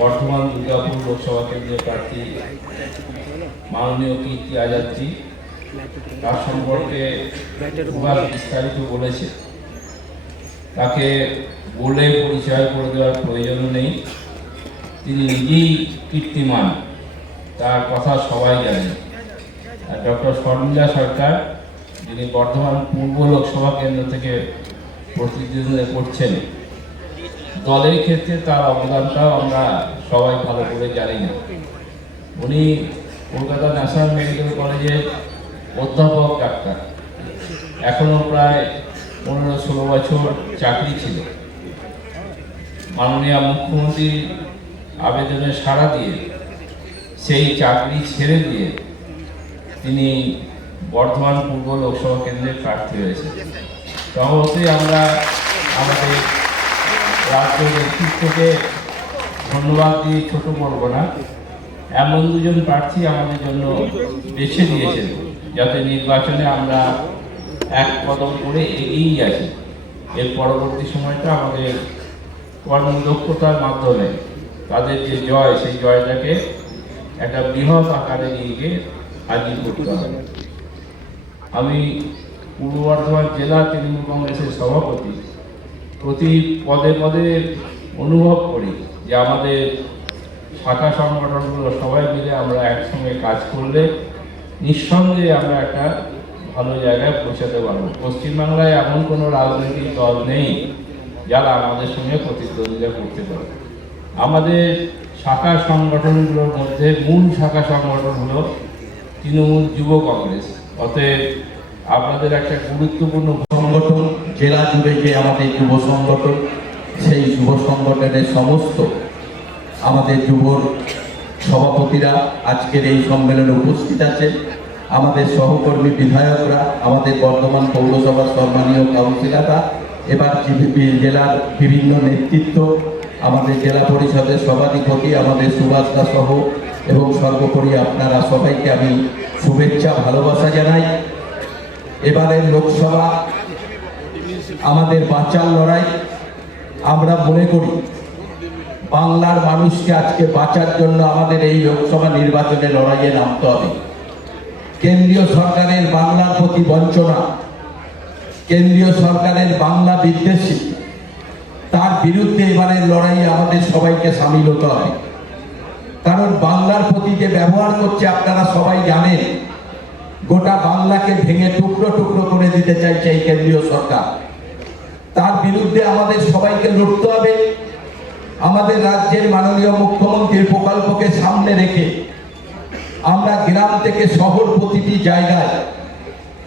বর্ধমান দুর্গাপুর লোকসভা কেন্দ্রের প্রার্থী মাননীয় কীর্তি আজাদজি তার সম্পর্কে বিস্তারিত বলেছে। তাকে বলে পরিচয় করে দেওয়ার প্রয়োজন নেই, তিনি নিজেই কীর্তিমান, তার কথা সবাই জানেন। আর ডক্টর শর্মিলা সরকার, যিনি বর্ধমান পূর্ব লোকসভা কেন্দ্র থেকে প্রতিদ্বন্দ্বিতা করছেন, দলের ক্ষেত্রে তার অবদানটাও আমরা সবাই ভালো করে জানি না। উনি কলকাতা ন্যাশনাল মেডিকেল কলেজের অধ্যাপক ডাক্তার, এখনও প্রায় 15-16 বছর চাকরি ছিল। মাননীয় মুখ্যমন্ত্রীর আবেদনে সাড়া দিয়ে সেই চাকরি ছেড়ে দিয়ে তিনি বর্ধমান পূর্ব লোকসভা কেন্দ্রের প্রার্থী হয়েছে। স্বভাবতই আমরা আমাদের রাজ্য নেতৃত্বকে ধন্যবাদ দিয়ে ছোট করব না। এমন দুজন প্রার্থী আমাদের জন্য বেছে দিয়েছেন যাতে নির্বাচনে আমরা এক কদম করে এগিয়েই আছি। এর পরবর্তী সময়টা আমাদের কর্মদক্ষতার মাধ্যমে তাদের যে জয়, সেই জয়টাকে একটা বৃহৎ আকারে নিয়ে গিয়ে হাজির করতে হবে। আমি পূর্ব বর্ধমান জেলা তৃণমূল কংগ্রেসের সভাপতি, প্রতি পদে পদে অনুভব করি যে আমাদের শাখা সংগঠনগুলো সবাই মিলে আমরা একসঙ্গে কাজ করলে নিঃসন্দেহে আমরা একটা ভালো জায়গায় পৌঁছাতে পারবো। পশ্চিমবাংলায় এমন কোনো রাজনৈতিক দল নেই যারা আমাদের সঙ্গে প্রতিদ্বন্দ্বিতা করতে পারে। আমাদের শাখা সংগঠনগুলোর মধ্যে মূল শাখা সংগঠন হলো তৃণমূল যুব কংগ্রেস। অতএব আপনাদের একটা গুরুত্বপূর্ণ সংগঠন, জেলা জুড়ে যে আমাদের যুব সংগঠন, সেই যুব সংগঠনের সমস্ত আমাদের যুব সভাপতিরা আজকের এই সম্মেলনে উপস্থিত আছে। আমাদের সহকর্মী বিধায়করা, আমাদের বর্ধমান পৌরসভার সম্মানীয় কাউন্সিলররা, এবার জেলার বিভিন্ন নেতৃত্ব, আমাদের জেলা পরিষদের সভাধিপতি, আমাদের সুভাষদা সহ এবং সর্বোপরি আপনারা সবাইকে আমি শুভেচ্ছা ভালোবাসা জানাই। এবারের লোকসভা আমাদের বাঁচার লড়াই। আমরা মনে করি বাংলার মানুষকে আজকে বাঁচার জন্য আমাদের এই লোকসভা নির্বাচনে লড়াইয়ে নামতে হবে। কেন্দ্রীয় সরকারের বাংলার প্রতি বঞ্চনা, কেন্দ্রীয় সরকারের বাংলা বিদ্বেষী, তার বিরুদ্ধে এবারের লড়াইয়ে আমাদের সবাইকে সামিল হতে হবে। কারণ বাংলার প্রতি যে ব্যবহার করছে আপনারা সবাই জানেন, গোটা বাংলাকে ভেঙে টুকরো টুকরো করে দিতে চাইছে এই কেন্দ্রীয় সরকার। তার বিরুদ্ধে আমাদের সবাইকে লড়তে হবে। আমাদের রাজ্যের মাননীয় মুখ্যমন্ত্রীর প্রকল্পকে সামনে রেখে আমরা গ্রাম থেকে শহর প্রতিটি জায়গায়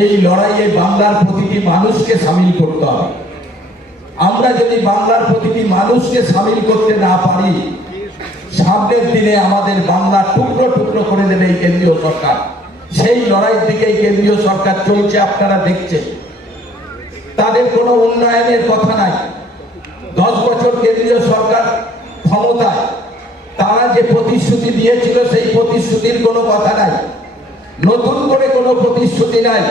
এই লড়াইয়ে বাংলার প্রতিটি মানুষকে সামিল করতে হবে। আমরা যদি বাংলার প্রতিটি মানুষকে সামিল করতে না পারি, সামনের দিনে আমাদের বাংলা টুকরো টুকরো করে দেবে এই কেন্দ্রীয় সরকার। সেই লড়াই থেকে এই কেন্দ্রীয় সরকার চলছে, আপনারা দেখছেন। তাদের কোনো উন্নয়নের কথা নাই। 10 বছর কেন্দ্রীয় সরকার ক্ষমতায়, তারা যে প্রতিশ্রুতি দিয়েছিল সেই প্রতিশ্রুতির কোনো কথা নাই, নতুন করে কোনো প্রতিশ্রুতি নাই।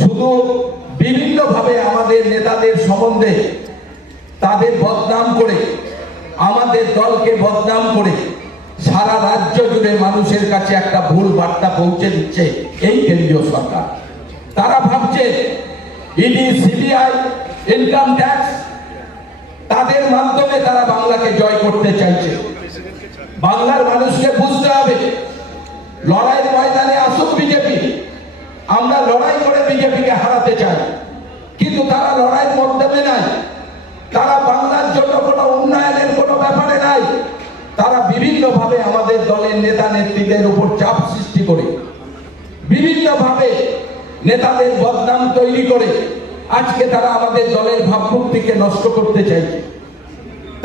শুধু বিভিন্নভাবে আমাদের নেতাদের সম্বন্ধে তাদের বদনাম করে, আমাদের দলকে বদনাম করে সারা রাজ্য জুড়ে মানুষের কাছে একটা ভুল বার্তা পৌঁছে দিচ্ছে এই কেন্দ্রীয় সরকার। তারা ভাবছে ইডি, সিবিআই, ইনকাম ট্যাক্স, তাদের মাধ্যমে তারা বাংলাকে জয় করতে চাইছে। বাংলার মানুষকে বুঝতে হবে, লড়াইয়ের ময়দানে আসুক বিজেপি, আমরা লড়াই করে বিজেপিকে হারাতে চাই, কিন্তু তারা লড়াইয়ের মাধ্যমে নাই। তারা বাংলার জন্য কোনো উন্নয়নের কোনো ব্যাপারে নাই। তারা বিভিন্নভাবে আমাদের দলের নেতা নেত্রীদের উপর চাপ সৃষ্টি করে, বিভিন্নভাবে নেতাদের বদনাম তৈরি করে আজকে তারা আমাদের দলের ভাবমূর্তিকে নষ্ট করতে চাইছে।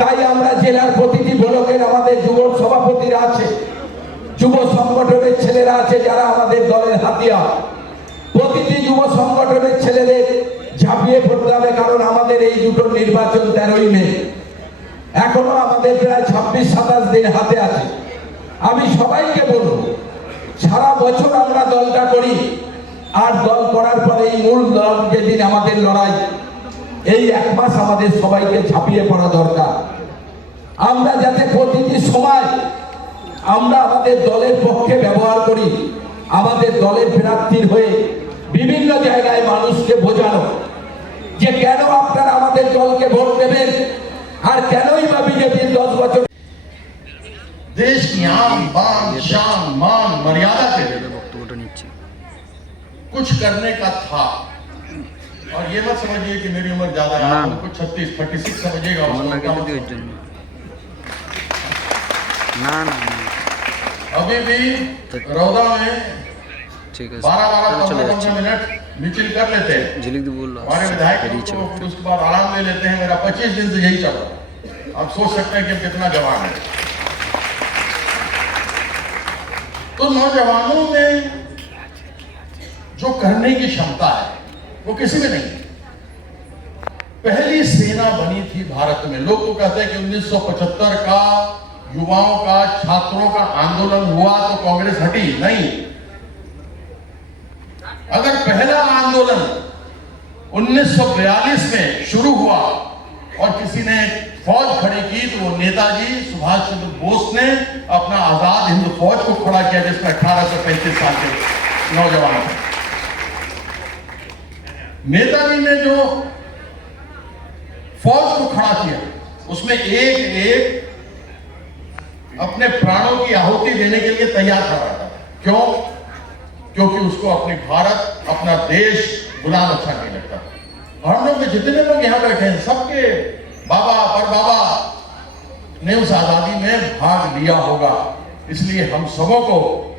তাই আমরা জেলার প্রতিটি ব্লকের আমাদের যুব সভাপতিরা আছে, যুব সংগঠনের ছেলেরা আছে যারা আমাদের দলের হাতিয়ার। প্রতিটি যুব সংগঠনের ছেলেদের ঝাঁপিয়ে পড়তে হবে, কারণ আমাদের এই দুটো নির্বাচন 13ই মে, এখনো আমাদের প্রায় 26-27 দিন হাতে আছে। আমি সবাইকে বলবো, সারা বছর আমরা দলটা করি, আর দল করার পরে এই মূল দল যেদিন আমাদের লড়াই, এই 1 মাস আমাদের সবাইকে ঝাঁপিয়ে পড়া দরকার। আমরা যাতে প্রতিটি সময় সময় আমরা আমাদের দলের পক্ষে ব্যবহার করি, আমাদের দলের প্রার্থীর হয়ে বিভিন্ন জায়গায় মানুষকে বোঝানো যে কেন আপনারা আমাদের দলকে ভোট দেবেন আর কেনই বা বিজেপির 10 বছর। देश की आन बान शान मान मर्यादा के लिए कुछ करने का था। और ये मत समझिए कि मेरी उम्र ज्यादा है, आपको 36 समझिएगा उसको। अभी भी रौदा में 12-15 मिनट मिचिल कर लेते हैं हमारे विधायक को, फिर उसके बाद आराम ले लेते हैं। मेरा 25 दिन से यही चल रहा है। आप सोच सकते हैं कि हम कितना जवान है। तो नौजवानों में जो करने की क्षमता है वो किसी में नहीं। पहली सेना बनी थी भारत में। लोग तो कहते हैं कि 1975 का युवाओं का, छात्रों का आंदोलन हुआ तो कांग्रेस हटी। नहीं, अगर पहला आंदोलन 1942 में शुरू हुआ और किसी ने फौज खड़ी की तो वो नेताजी सुभाष चंद्र बोस ने अपना आजाद हिंद फौज को खड़ा किया, जिसमें 1835 साल के नौजवान थे। नेताजी ने जो फौज को खड़ा किया उसमें एक एक अपने प्राणों की आहुति देने के लिए तैयार कर रहा था। क्यों? क्योंकि उसको अपने भारत, अपना देश गुलाम अच्छा नहीं लगता। हम लोग जितने लोग यहां बैठे हैं सबके बाबा परबाबा ने उस आजादी में भाग लिया होगा। इसलिए हम सबों को,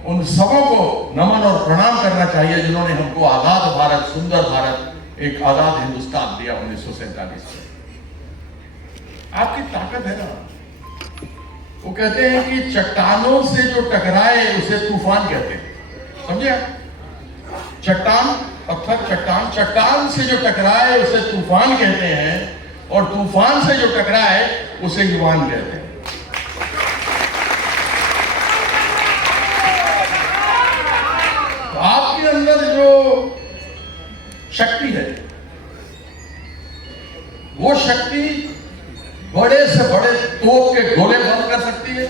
उन सबों को नमन और प्रणाम करना चाहिए जिन्होंने हमको आजाद भारत, सुंदर भारत, एक आजाद हिंदुस्तान दिया 1947 में। आपकी ताकत है ना। वो कहते हैं कि चट्टानों से जो टकराए उसे तूफान कहते हैं। समझे? चट्टान, पत्थर, चट्टान, चट्टान से जो टकराए उसे तूफान कहते हैं और तूफान से जो टकराए उसे युवान कहते हैं। तो आपके अंदर जो शक्ति है वो शक्ति बड़े से बड़े तोप के गोले बंद कर सकती है,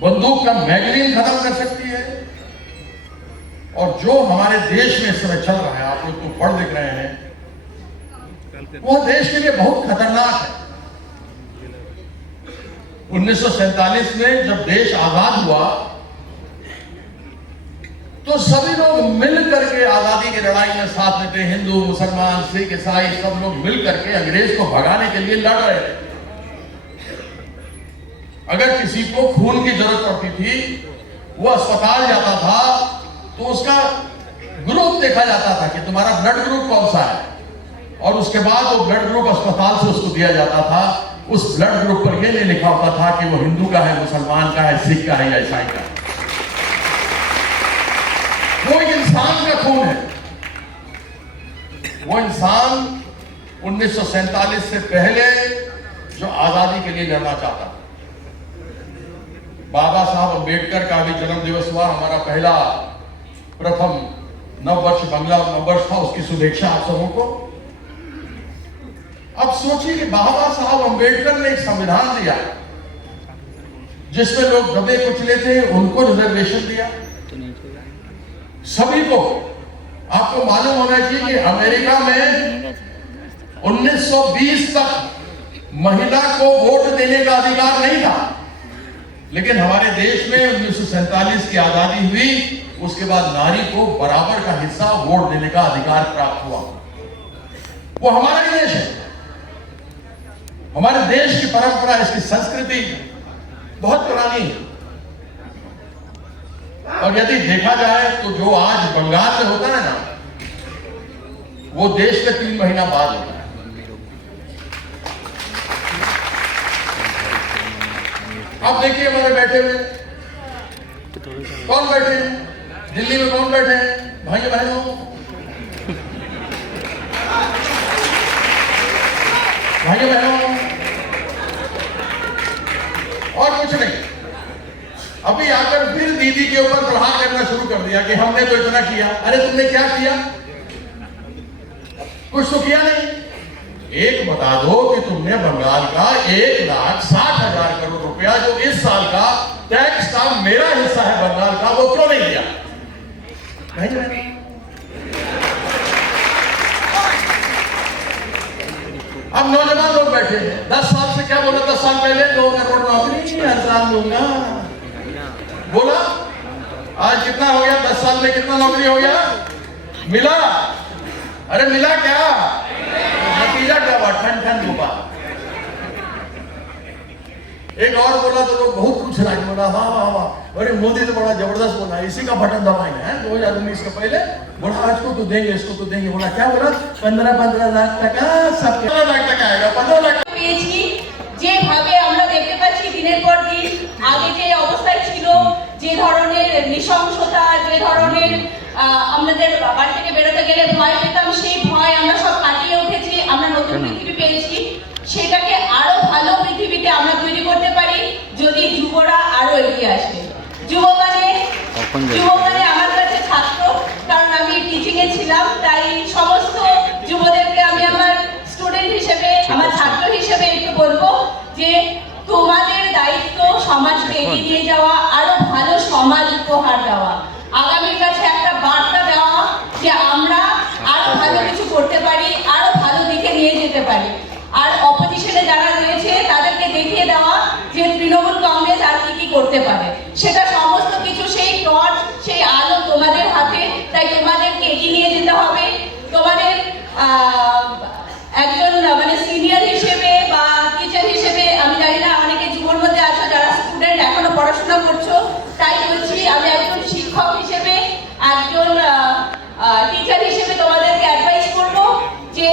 बंदूक का मैगजीन खत्म कर सकती है। और जो हमारे देश में इस समय चल रहा है, आप लोग तो पढ़ लिख रहे हैं, वो देश के लिए बहुत खतरनाक है। 1947 में जब देश आजाद हुआ तो सभी लोग मिल करके आजादी की लड़ाई में साथ में थे। हिंदू, मुसलमान, सिख, ईसाई सब लोग मिल करके अंग्रेज को भगाने के लिए लड़ रहे थे। अगर किसी को खून की जरूरत पड़ती थी, वो अस्पताल जाता था तो उसका ग्रुप देखा जाता था कि तुम्हारा ब्लड ग्रुप कौन सा है, और उसके बाद वो ब्लड ग्रुप अस्पताल से उसको दिया जाता था। उस ब्लड ग्रुप पर यह नहीं लिखा होता था कि वो हिंदू का है, मुसलमान का है, सिख का है या ईसाई का है। वो एक इंसान का खून है। वो इंसान 1947 से पहले जो आजादी के लिए लड़ना चाहता था। बाबा साहब अम्बेडकर का भी जन्म दिवस हुआ। हमारा पहला प्रथम नववर्ष बंगला नववर्ष था, उसकी शुभेच्छा आप सबों को। अब सोचिए कि बाबा साहब अम्बेडकर ने एक संविधान दिया जिसमें लोग दबे कुचले थे, उनको रिजर्वेशन दिया सभी को। आपको मालूम होना चाहिए कि अमेरिका में 1920 तक महिला को वोट देने का अधिकार नहीं था, लेकिन हमारे देश में 1947 की आजादी हुई, उसके बाद नारी को बराबर का हिस्सा वोट देने का अधिकार प्राप्त हुआ। वो हमारा ही देश है, हमारे देश की परंपरा, इसकी संस्कृति बहुत पुरानी है। और यदि देखा जाए तो जो आज बंगाल में होता है ना, वो देश में 3 महीना बाद होता है। अब देखिए हमारे बैठे हुए कौन बैठे हैं, दिल्ली में कौन बैठे हैं, भाई बहनों, और कुछ नहीं। अभी आकर फिर दीदी के ऊपर प्रहार करना शुरू कर दिया कि हमने तो इतना किया। अरे तुमने क्या किया? कुछ तो किया नहीं। एक बता दो कि तुमने बंगाल का 1,60,000 करोड़ मेरा हिस्सा है बंगाल का, वो क्यों नहीं दिया? नहीं। अब नौजवान लोग बैठे हैं, 10 साल से क्या बोला, 10 साल पहले 2 करोड़ नौकरी हर साल दूंगा, बोला। आज कितना हो गया? 10 साल में कितना नौकरी हो गया? मिला? अरे मिला क्या? नतीजा क्या हुआ? ठन ठन डूबा। एक और बोला तो लोग बहुत खुश रहे, बोला वाह वाह वाह, अरे मोदी तो बड़ा जबरदस्त बोला, इसी का बटन दबाएंगे हैं 2019 के पहले। बोला आज को तो देंगे, इसको तो देंगे। बोला क्या बोला? 15 लाख টাকা, सब 15 लाख টাকা आएगा, 15 लाख পেয়েছি। যেভাবে আমরা দেখতে পাচ্ছি দিনের পর দিন আগে যে অবস্থায় ছিল, যে ধরনের নৃশংসতা, যে ধরনের আমাদের বাড়ি থেকে বেরোতে গেলে ভয় পেতাম, সেই ভয় আমরা সব কাটিয়ে উঠেছি। আমরা নতুন পৃথিবী পেয়েছি, সেটাকে আরো ভালো পৃথিবীতে আমরা তৈরি করতে পারি যদি যুবরা আরো এগিয়ে আসে। যুবগণে আমার কাছে ছাত্র, কারণ আমি টিচিং এ ছিলাম, তাই সমস্ত যুবদেরকে আমি আমার স্টুডেন্ট হিসেবে, আমার ছাত্র হিসেবে একটু বলবো যে তোমাদের দায়িত্ব সমাজকে এগিয়ে নিয়ে যাওয়া, আরো ভালো সমাজ উপহার দেওয়া, আগামীর কাছে একটা বার্তা দেওয়া যে আমরা আরো ভালো কিছু করতে পারি, আরো ভালো দিকে নিয়ে যেতে পারি। আর অপোজিশনে যারা রয়েছে তাদেরকে দেখিয়ে দেওয়া যে তৃণমূল কংগ্রেস আর কি করতে পারে। সেটা সমস্ত কিছু সেই টর্চ, সেই আলো তোমাদের হাতে, তাই তোমাদেরকে এগিয়ে নিয়ে যেতে হবে। তোমাদের একজন মানে সিনিয়র হিসেবে বা টিচার হিসেবে, আমি জানি না অনেকে যুবর মধ্যে আছো যারা স্টুডেন্ট এখনো পড়াশোনা করছো, তাই বলছি আমি একজন শিক্ষক হিসেবে, একজন টিচার হিসেবে তোমাদেরকে অ্যাডভাইস করবো যে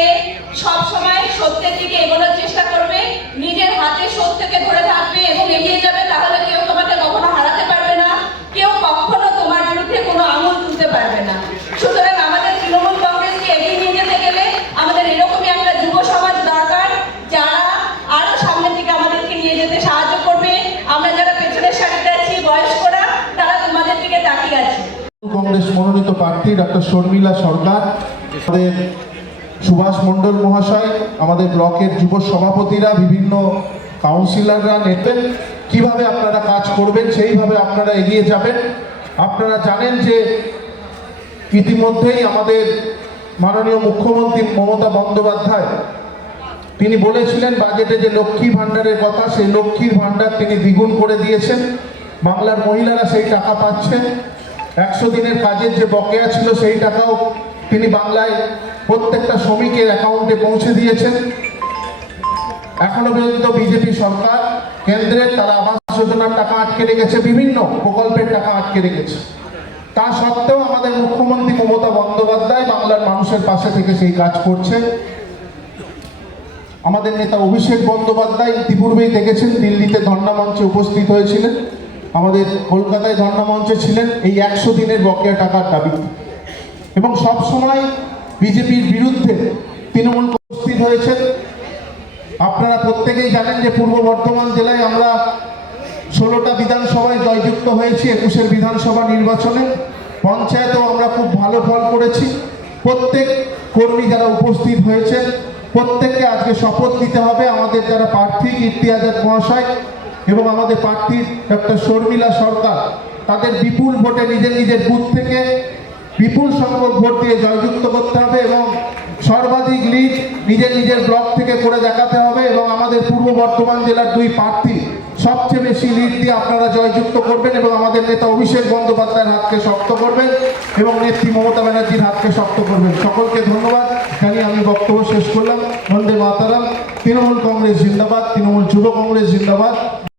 সব সময় সত্যের দিকে এগোনোর চেষ্টা করবে, নিজের হাতে সত্যকে ধরে থাকবে এবং এগিয়ে যাবে। তাহলে কেউ তোমাকে কখনো হারাতে পারবে না, কেউ কখনো তোমার বিরুদ্ধে কোনো আঙুল তুলতে পারবে না। সুতরাং আমাদের তৃণমূল কংগ্রেসকে এগিয়ে নিয়ে যেতে গেলে আমাদের এরকমই একটা যুব সমাজ দরকার, যারা আরো সামনের দিকে আমাদেরকে নিয়ে যেতে সাহায্য করবে। আমরা যারা পেছনের সারিতে আছি, বয়স্করা, তারা তোমাদের দিকে তাকিয়ে আছে। কংগ্রেস মনোনীত প্রার্থী ডক্টর শর্মিলা সরকার, আমাদের সুভাষ মণ্ডল মহাশয়, আমাদের ব্লকের যুব সভাপতিরা, বিভিন্ন কাউন্সিলররা নেবেন, কিভাবে আপনারা কাজ করবেন সেইভাবে আপনারা এগিয়ে যাবেন। আপনারা জানেন যে ইতিমধ্যেই আমাদের মাননীয় মুখ্যমন্ত্রী মমতা বন্দ্যোপাধ্যায় তিনি বলেছিলেন বাজেটে যে লক্ষ্মী ভাণ্ডারের কথা, সেই লক্ষ্মীর ভাণ্ডার তিনি দ্বিগুণ করে দিয়েছেন। বাংলার মহিলারা সেই টাকা পাচ্ছেন। 100 দিনের কাজের যে বকেয়া ছিল সেই টাকাও তিনি বাংলায় প্রত্যেকটা শ্রমিকের অ্যাকাউন্টে পৌঁছে দিয়েছেন। এখনো পর্যন্ত বিজেপি সরকার কেন্দ্রের তারা আবাস যোজনার টাকা আটকে রেখেছে, বিভিন্ন প্রকল্পের টাকা আটকে রেখেছে। তা সত্ত্বেও আমাদের মুখ্যমন্ত্রী মমতা বন্দ্যোপাধ্যায় বাংলার মানুষের পাশে থেকে সেই কাজ করছে। আমাদের নেতা অভিষেক বন্দ্যোপাধ্যায় ইতিপূর্বেই দেখেছেন দিল্লিতে ধর্ণা মঞ্চে উপস্থিত হয়েছিলেন, আমাদের কলকাতায় ধর্ণা মঞ্চে ছিলেন এই 100 দিনের বকেয়া টাকার দাবি, এবং সব সময় বিজেপির বিরুদ্ধে তৃণমূল উপস্থিত হয়েছেন। আপনারা প্রত্যেকেই জানেন যে পূর্ব বর্ধমান জেলায় আমরা 16টা বিধানসভায় জয়যুক্ত হয়েছি। 21 বিধানসভা নির্বাচনে পঞ্চায়েতেও আমরা খুব ভালো ফল করেছি। প্রত্যেক কর্মী যারা উপস্থিত হয়েছেন প্রত্যেককে আজকে শপথ নিতে হবে। আমাদের যারা প্রার্থী কীর্তি আজাদ মহাশয় এবং আমাদের প্রার্থী ডক্টর শর্মিলা সরকার, তাদের বিপুল ভোটে নিজের নিজের বুথ থেকে বিপুল সংখ্যক ভোট দিয়ে জয়যুক্ত করতে হবে এবং সর্বাধিক লিড নিজের নিজের ব্লক থেকে করে দেখাতে হবে। এবং আমাদের পূর্ব বর্ধমান জেলার 2 প্রার্থী সবচেয়ে বেশি লিড দিয়ে আপনারা জয়যুক্ত করবেন এবং আমাদের নেতা অভিষেক বন্দ্যোপাধ্যায়ের হাতকে শক্ত করবেন এবং নেত্রী মমতা ব্যানার্জির হাতকে শক্ত করবেন। সকলকে ধন্যবাদ জানিয়ে আমি বক্তব্য শেষ করলাম। বন্দে মাতারাম। তৃণমূল কংগ্রেস জিন্দাবাদ, তৃণমূল যুব কংগ্রেস জিন্দাবাদ।